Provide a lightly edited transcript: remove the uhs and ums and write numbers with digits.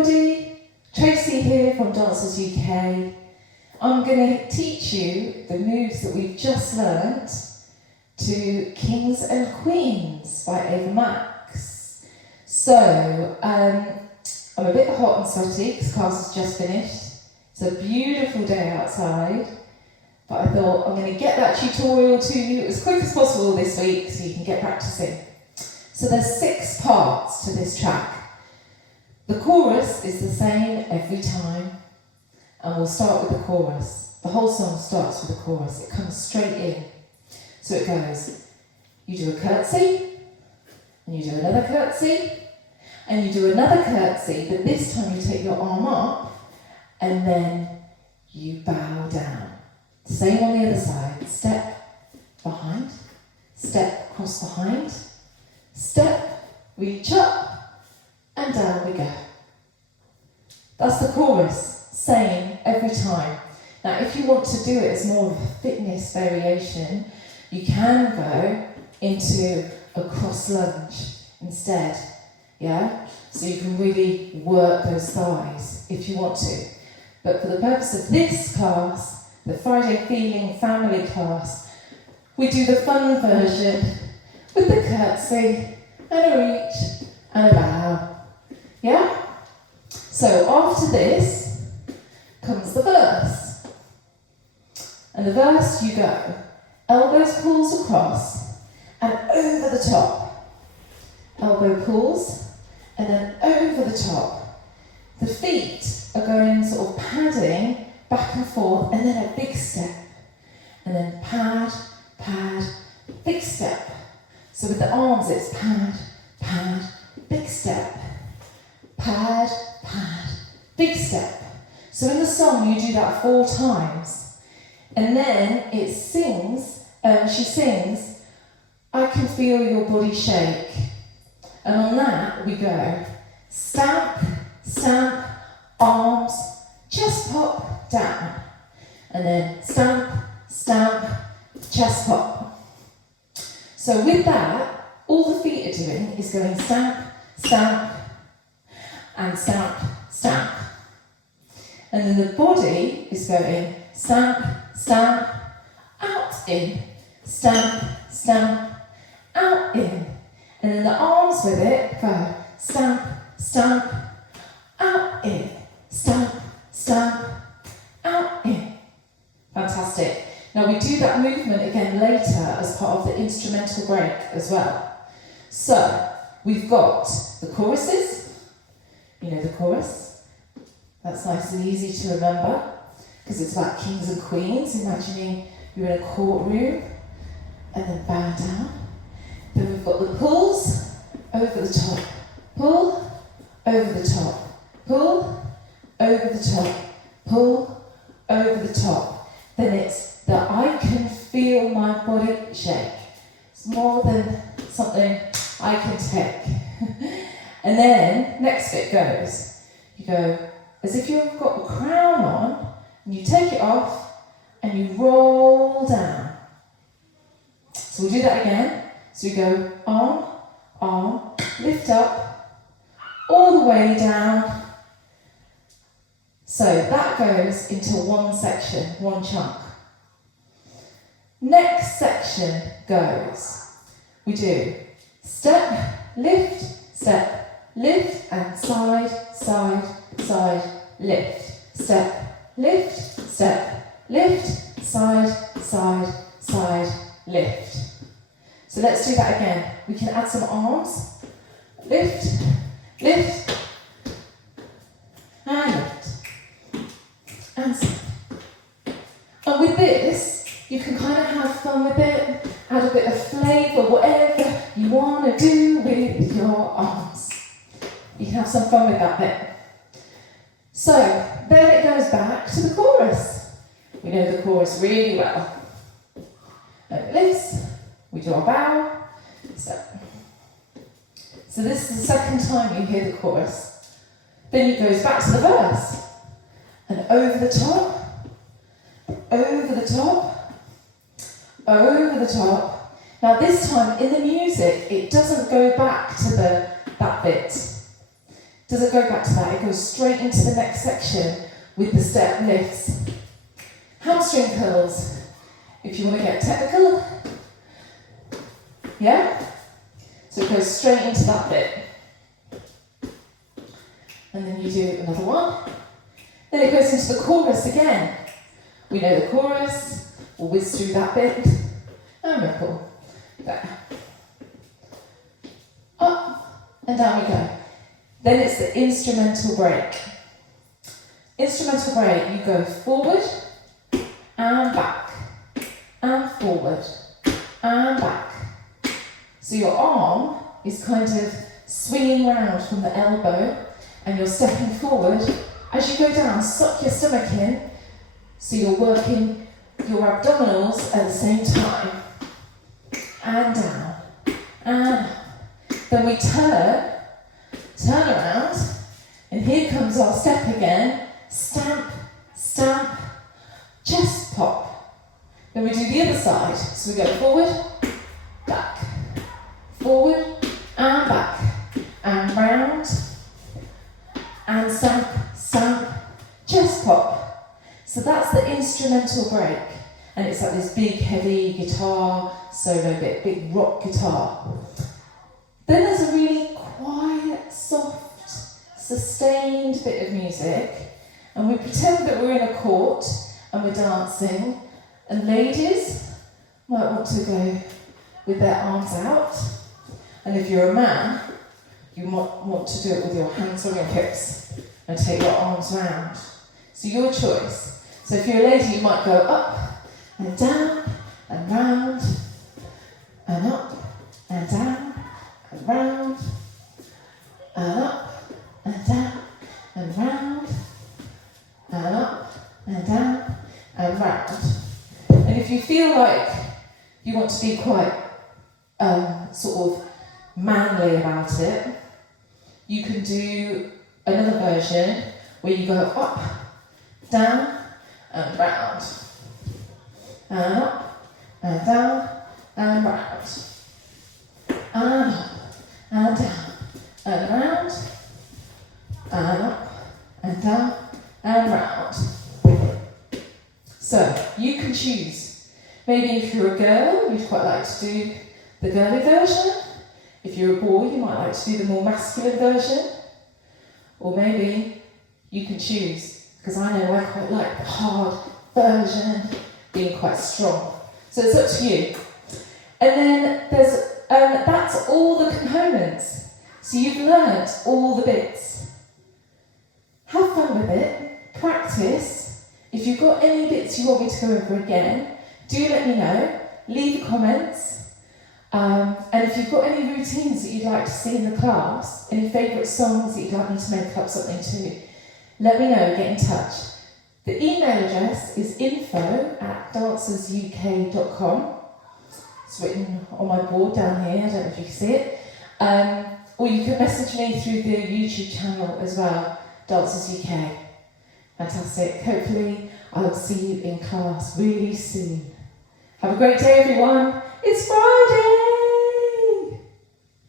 everybody, Tracy here from Dancers UK. I'm going to teach you the moves that we've just learnt to Kings and Queens by Ava Max. So, I'm a bit hot and sweaty because class has just finished. It's a beautiful day outside, but I thought I'm going to get that tutorial to you as quick as possible this week so you can get practicing. So there's 6 parts to this track. The chorus is the same every time, and we'll start with the chorus. The whole song starts with the chorus. It comes straight in. So it goes, you do a curtsy, and you do another curtsy, and you do another curtsy, but this time you take your arm up, and then you bow down. Same on the other side. Step behind, step across behind, step, reach up, and down we go. That's the chorus, same every time. Now if you want to do it as more of a fitness variation, you can go into a cross lunge instead, yeah? So you can really work those thighs if you want to. But for the purpose of this class, the Friday Feeling family class, we do the fun version with the curtsy and a reach and a bow. Yeah? So after this comes the verse. And the verse you go, elbows pulls across and over the top. Elbow pulls and then over the top. The feet are going sort of padding back and forth and then a big step. And then pad, pad, big step. So with the arms it's pad, pad, big step. Pad, pad, big step. So in the song you do that 4 times. And then it sings, she sings, I can feel your body shake. And on that we go, stamp, stamp, arms, chest pop, down. And then stamp, stamp, chest pop. So with that, all the feet are doing is going stamp, stamp, and stamp, stamp. And then the body is going stamp, stamp, out, in, stamp, stamp, out, in. And then the arms with it go stamp, stamp, out, in, stamp, stamp, out, in. Fantastic. Now we do that movement again later as part of the instrumental break as well. So we've got the choruses. You know the chorus. That's nice and easy to remember because it's about kings and queens, imagining you're in a courtroom and then bow down. Then we've got the pulls over the top, pull over the top, pull over the top, pull over the top. Then it's the I can feel my body shake. It's more than something I can take. And then, next bit goes, you go as if you've got a crown on, and you take it off, and you roll down. So we'll do that again. So we go arm, lift up, all the way down. So that goes into one section, one chunk. Next section goes, we do step, lift, and side, side, side, lift. Step, lift, side, side, side, lift. So let's do that again. We can add some arms. Lift, and lift. And side. And with this, you can kind of have fun with it, add a bit of flavour, whatever you want to do with your arms. You can have some fun with that bit. So, then it goes back to the chorus. We know the chorus really well. Like this, we do our bow, step. So this is the second time you hear the chorus. Then it goes back to the verse. And over the top, over the top, over the top. Now this time in the music, it doesn't go back to that bit. doesn't go back to that, it goes straight into the next section with the step lifts. Hamstring curls, if you want to get technical. Yeah? So it goes straight into that bit. And then you do another one. Then it goes into the chorus again. We know the chorus, we'll whiz through that bit. And ripple. There. Up and down we go. Then it's the instrumental break. Instrumental break, you go forward and back and forward and back. So your arm is kind of swinging round from the elbow and you're stepping forward. As you go down, suck your stomach in so you're working your abdominals at the same time. And down and up. Then we turn around, and here comes our step again. Stamp, stamp, chest pop. Then we do the other side. So we go forward, back, forward, and back, and round, and stamp, stamp, chest pop. So that's the instrumental break. And it's like this big, heavy guitar solo bit, big rock guitar. Then there's a really quiet, soft, sustained bit of music. And we pretend that we're in a court and we're dancing. And ladies might want to go with their arms out. And if you're a man, you might want to do it with your hands on your hips and take your arms round. So your choice. So if you're a lady, you might go up and down and round and up and down and round and up and down and round and up and down and round. And if you feel like you want to be quite sort of manly about it, you can do another version where you go up, down and round and up and down and round and up and down and round and up and down and round. So you can choose. Maybe if you're a girl, you'd quite like to do the girly version. If you're a boy, you might like to do the more masculine version. Or maybe you can choose, because I know I quite like the hard version, being quite strong. So it's up to you. And then there's that's all the components. So you've learnt all the bits. Have fun with it. Practice. If you've got any bits you want me to go over again, do let me know. Leave comments. And if you've got any routines that you'd like to see in the class, any favourite songs that you'd like me to make up something to, let me know, get in touch. The email address is info@dancersuk.com. It's written on my board down here, I don't know if you can see it. Or you can message me through the YouTube channel as well, Dancers UK. Fantastic. Hopefully I'll see you in class really soon. Have a great day, everyone. It's Friday!